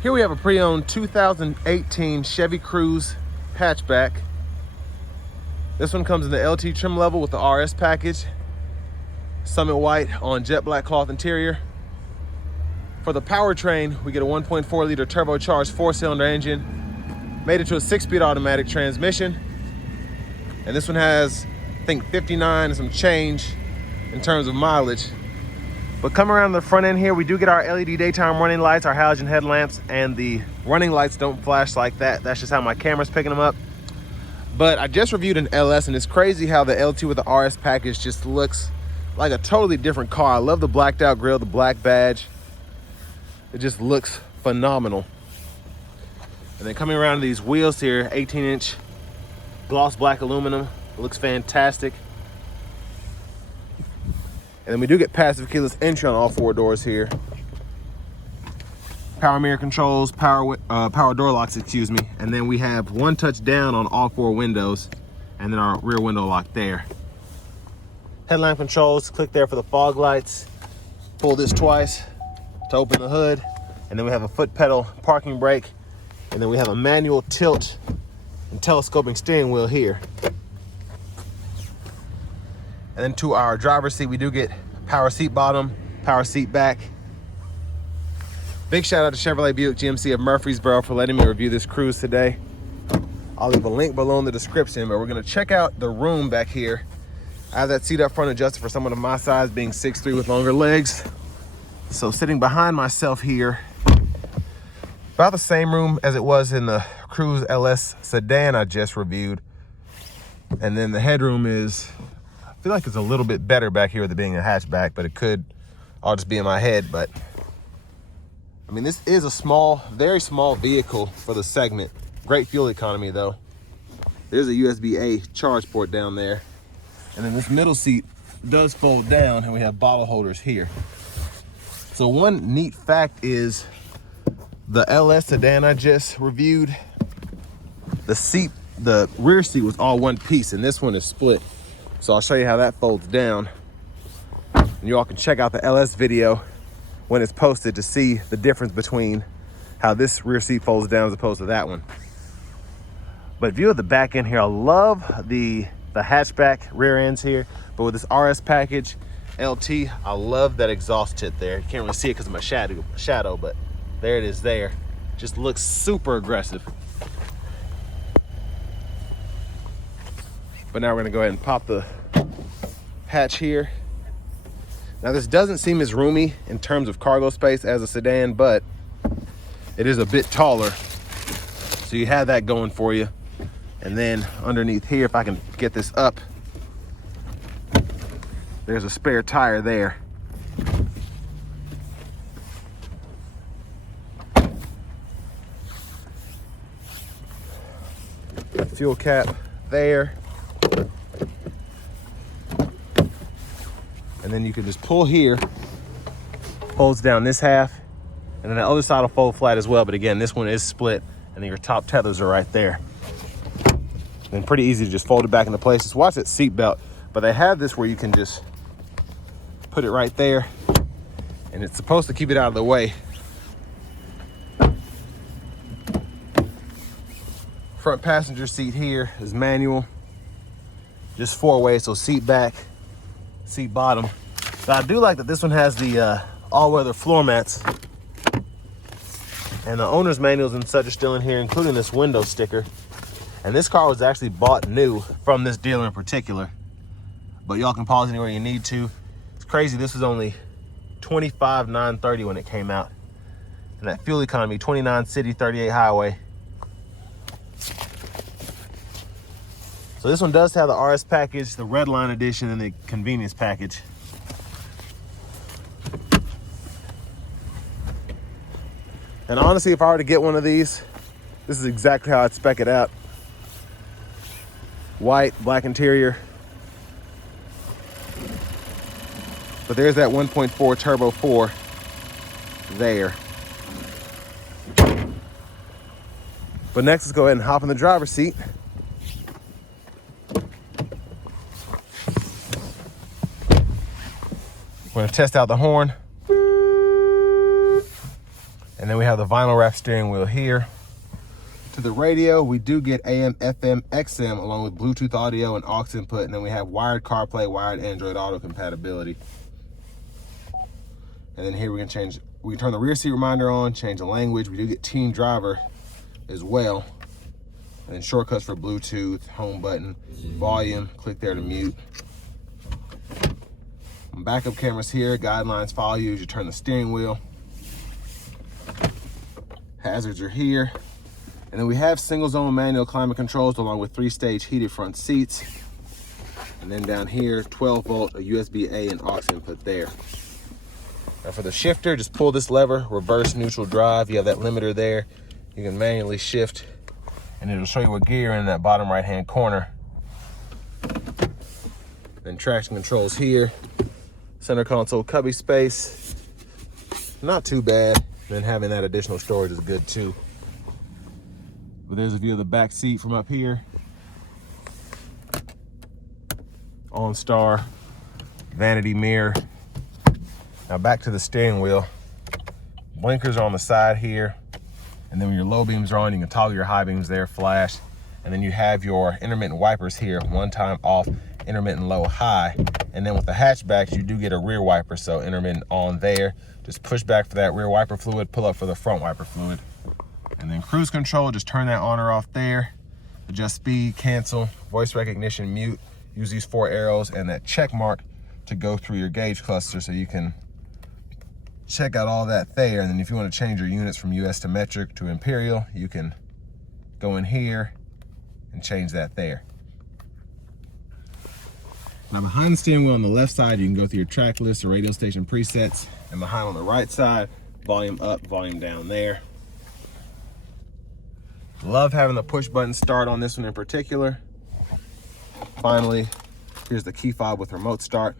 Here we have a pre-owned 2018 Chevy Cruze hatchback. This one comes in the LT trim level with the RS package. Summit white on jet black cloth interior. For the powertrain, we get a 1.4 liter turbocharged 4-cylinder engine. Made it to a 6-speed automatic transmission. And this one has, I think, 59 and some change in terms of mileage. But coming around the front end here, we do get our LED daytime running lights, our halogen headlamps, and the running lights don't flash like that. That's just how my camera's picking them up. But I just reviewed an LS, and it's crazy how the LT with the RS package just looks like a totally different car. I love the blacked out grille, the black badge. It just looks phenomenal. And then coming around to these wheels here, 18-inch gloss black aluminum. It looks fantastic. And then we do get passive keyless entry on all 4 doors here. Power mirror controls, power door locks, excuse me. And then we have 1 touch down on all 4 windows, and then our rear window lock there. Headlamp controls, click there for the fog lights. Pull this twice to open the hood. And then we have a foot pedal parking brake. And then we have a manual tilt and telescoping steering wheel here. And then to our driver's seat, we do get power seat bottom, power seat back. Big shout out to Chevrolet Buick GMC of Murfreesboro for letting me review this Cruze today. I'll leave a link below in the description, but we're gonna check out the room back here. I have that seat up front adjusted for someone of my size, being 6'3" with longer legs. So sitting behind myself here, about the same room as it was in the Cruze LS sedan I just reviewed. And then the headroom is, I feel like it's a little bit better back here with it being a hatchback, but it could all just be in my head. But I mean, this is a small, very small vehicle for the segment. Great fuel economy though. There's a USB-A charge port down there. And then this middle seat does fold down, and we have bottle holders here. So one neat fact is the LS sedan I just reviewed, the rear seat was all one piece, and this one is split. So I'll show you how that folds down. And you all can check out the LS video when it's posted to see the difference between how this rear seat folds down as opposed to that one. But view of the back end here, I love the hatchback rear ends here, but with this RS package, LT, I love that exhaust tip there. You can't really see it because of my shadow, but there it is there. Just looks super aggressive. But now we're gonna go ahead and pop the hatch here. Now this doesn't seem as roomy in terms of cargo space as a sedan, but it is a bit taller. So you have that going for you. And then underneath here, if I can get this up, there's a spare tire there. Fuel cap there. And then you can just pull here, holds down this half, and then the other side will fold flat as well. But again, this one is split, and then your top tethers are right there. And pretty easy to just fold it back into place. Just watch that seat belt. But they have this where you can just put it right there, and it's supposed to keep it out of the way. Front passenger seat here is manual, just 4-way, so seat back, seat bottom. But I do like that this one has the all-weather floor mats, and the owner's manuals and such are still in here, including this window sticker. And this car was actually bought new from this dealer in particular, but y'all can pause anywhere you need to. It's crazy, this was only $25,930 when it came out. And that fuel economy, 29 city, 38 highway. So this one does have the RS package, the red line edition, and the convenience package. And honestly, if I were to get one of these, this is exactly how I'd spec it out. White, black interior. But there's that 1.4 turbo 4 there. But next, let's go ahead and hop in the driver's seat. We're gonna test out the horn. And then we have the vinyl wrap steering wheel here. To the radio, we do get AM, FM, XM, along with Bluetooth audio and aux input. And then we have wired CarPlay, wired Android Auto compatibility. And then here we can turn the rear seat reminder on, change the language. We do get Team Driver as well. And then shortcuts for Bluetooth, home button, volume, click there to mute. Backup cameras here, guidelines follow you as you turn the steering wheel. Hazards are here. And then we have single zone manual climate controls along with 3-stage heated front seats. And then down here, 12 volt, a USB-A and aux input there. Now for the shifter, just pull this lever, reverse neutral drive. You have that limiter there. You can manually shift and it'll show you what gear in that bottom right-hand corner. Then traction controls here. Center console cubby space, not too bad. Then having that additional storage is good too. But there's a view of the back seat from up here. OnStar, vanity mirror. Now back to the steering wheel. Blinkers are on the side here. And then when your low beams are on, you can toggle your high beams there, flash. And then you have your intermittent wipers here, one time off, intermittent low, high. And then with the hatchbacks, you do get a rear wiper, so intermittent on there. Just push back for that rear wiper fluid, pull up for the front wiper fluid. And then cruise control, just turn that on or off there. Adjust speed, cancel, voice recognition, mute. Use these 4 arrows and that check mark to go through your gauge cluster so you can check out all that there. And then if you want to change your units from US to metric to imperial, you can go in here and change that there. Now behind the steering wheel on the left side, you can go through your track list or radio station presets. And behind on the right side, volume up, volume down there. Love having the push button start on this one in particular. Finally, here's the key fob with remote start.